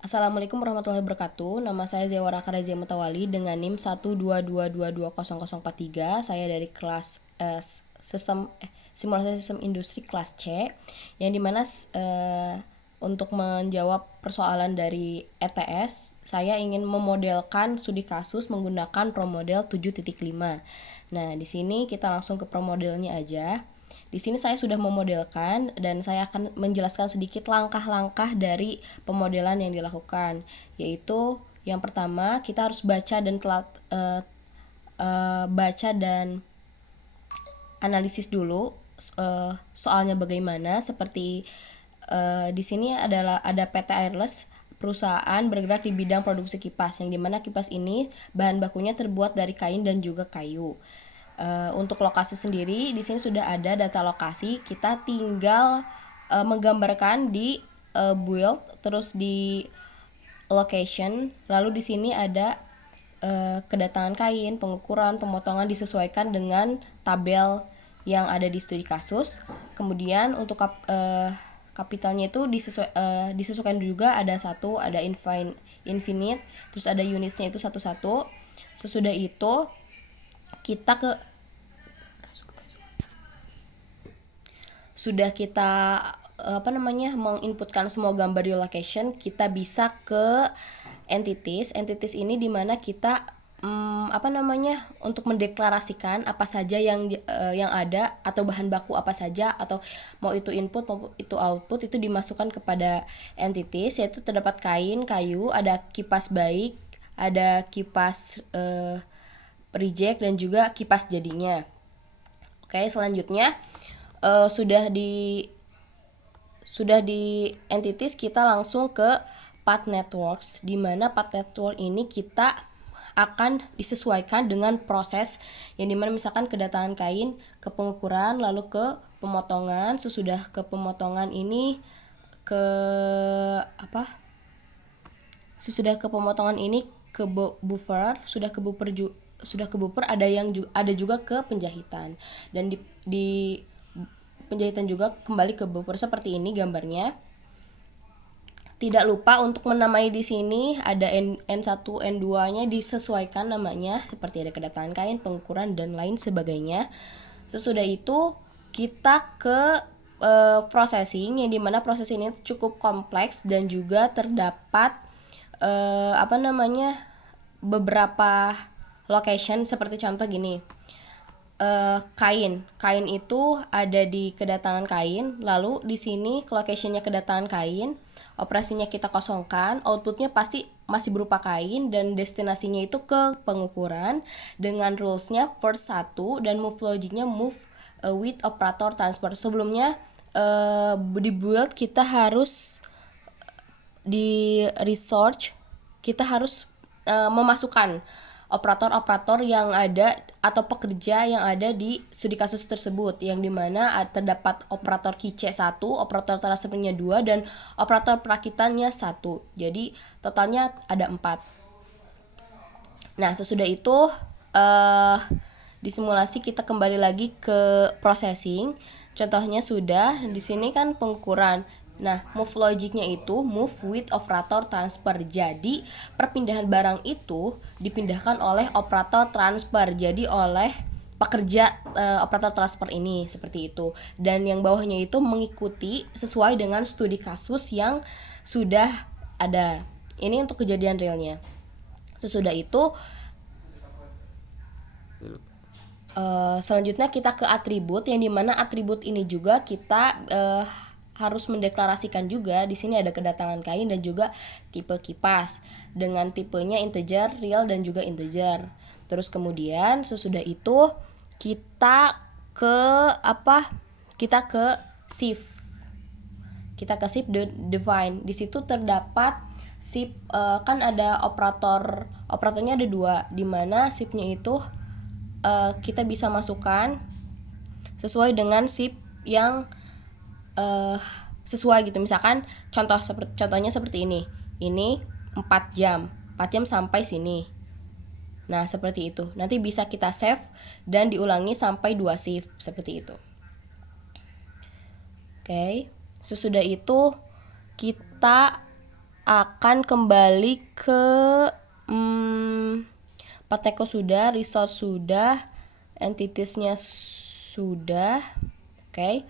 Assalamualaikum warahmatullahi wabarakatuh. Nama saya Zewara Karezia Mutawali dengan NIM 122220043. Saya dari kelas simulasi sistem industri kelas C, yang dimana untuk menjawab persoalan dari ETS, saya ingin memodelkan studi kasus menggunakan promodel 7.5. Nah, di sini kita langsung ke promodelnya aja. Di sini saya sudah memodelkan dan saya akan menjelaskan sedikit langkah-langkah dari pemodelan yang dilakukan, yaitu yang pertama kita harus baca dan analisis dulu soalnya bagaimana. Seperti di sini ada PT Airless, perusahaan bergerak di bidang produksi kipas, yang dimana kipas ini bahan bakunya terbuat dari kain dan juga kayu. Untuk lokasi sendiri di sini sudah ada data lokasi, kita tinggal menggambarkan di build, terus di location, lalu di sini ada kedatangan kain, pengukuran, pemotongan disesuaikan dengan tabel yang ada di studi kasus. Kemudian untuk kapitalnya itu disesuaikan juga, ada infinite, terus ada unitnya itu satu-satu. Sesudah itu kita menginputkan semua gambar di location, kita bisa ke entities ini dimana kita untuk mendeklarasikan apa saja yang ada, atau bahan baku apa saja, atau mau itu input mau itu output, itu dimasukkan kepada entities, yaitu terdapat kain, kayu, ada kipas baik, ada kipas reject, dan juga kipas jadinya. Oke, selanjutnya sudah di entities, kita langsung ke path networks, di mana path network ini kita akan disesuaikan dengan proses, yang dimana misalkan kedatangan kain ke pengukuran, lalu ke pemotongan, sesudah ke pemotongan ini ke buffer, sudah ke buffer ada juga ke penjahitan, dan di penjahitan juga kembali ke buffer. Seperti ini gambarnya. Tidak lupa untuk menamai di sini, ada N1, N2-nya disesuaikan namanya, seperti ada kedatangan kain, pengukuran, dan lain sebagainya. Sesudah itu kita ke processing, yang dimana proses ini cukup kompleks dan juga terdapat beberapa location. Seperti contoh gini, kain itu ada di kedatangan kain, lalu di sini locationnya kedatangan kain, operasinya kita kosongkan, outputnya pasti masih berupa kain, dan destinasinya itu ke pengukuran dengan rulesnya first 1, dan move logicnya move with operator transfer. Sebelumnya di build kita harus di research, kita harus memasukkan operator-operator yang ada atau pekerja yang ada di studi kasus tersebut, yang dimana terdapat operator keychain 1, operator transfernya 2, dan operator perakitannya 1. Jadi totalnya ada 4. Nah, sesudah itu di simulasi kita kembali lagi ke processing. Contohnya sudah di sini kan pengukuran. Nah, move logicnya itu move with operator transfer. Jadi perpindahan barang itu dipindahkan oleh operator transfer, jadi oleh pekerja operator transfer ini, seperti itu. Dan yang bawahnya itu mengikuti sesuai dengan studi kasus yang sudah ada. Ini untuk kejadian realnya. Sesudah itu selanjutnya kita ke atribut, yang dimana atribut ini juga kita harus mendeklarasikan juga. Di sini ada kedatangan kain dan juga tipe kipas dengan tipenya integer, real, dan juga integer. Terus kemudian sesudah itu kita ke shift. Kita ke shift define. Di situ terdapat shift, kan ada operatornya ada 2, di mana shiftnya itu kita bisa masukkan sesuai dengan shift yang sesuai gitu. Misalkan contohnya seperti ini 4 jam sampai sini. Nah, seperti itu. Nanti bisa kita save dan diulangi sampai 2 shift, seperti itu. Oke. Sesudah itu kita akan kembali ke Pateko sudah, resource sudah, entitiesnya sudah. Oke.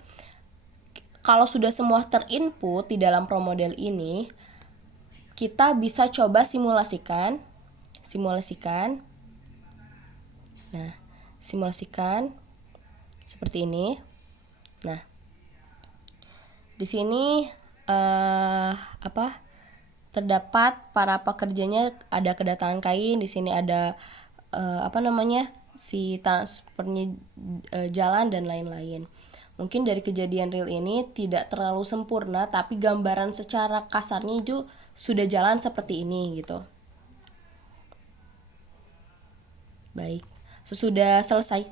Kalau sudah semua terinput di dalam ProModel ini, kita bisa coba simulasikan. Nah, simulasikan seperti ini. Nah, di sini terdapat para pekerjanya, ada kedatangan kain, di sini ada si transfernya jalan dan lain-lain. Mungkin dari kejadian real ini tidak terlalu sempurna, tapi gambaran secara kasarnya itu sudah jalan seperti ini gitu. Baik, sesudah selesai,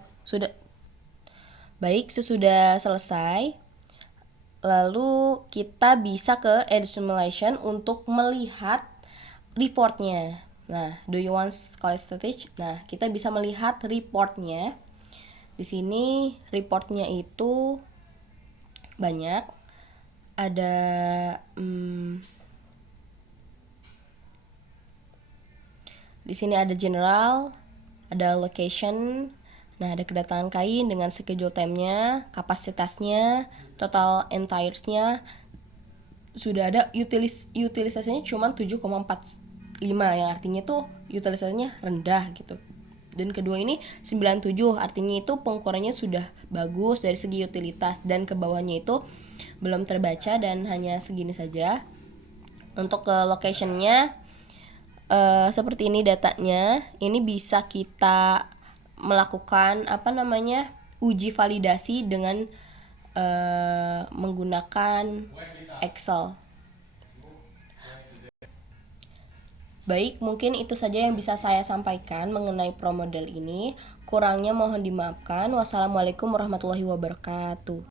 lalu kita bisa ke Edge Simulation untuk melihat reportnya. Nah, do you want statistic? Nah, kita bisa melihat reportnya. Di sini reportnya itu banyak. Ada di sini ada general, ada location. Nah, ada kedatangan kain dengan schedule time-nya, kapasitasnya, total entires-nya. Sudah ada utilisasinya cuma 7,45, yang artinya tuh utilisasinya rendah gitu. Dan kedua ini 97, artinya itu pengukurannya sudah bagus dari segi utilitas, dan ke bawahnya itu belum terbaca dan hanya segini saja. Untuk ke location-nya seperti ini datanya. Ini bisa kita melakukan uji validasi dengan menggunakan Excel. Baik, mungkin itu saja yang bisa saya sampaikan mengenai ProModel ini. Kurangnya mohon dimaafkan. Wassalamualaikum warahmatullahi wabarakatuh.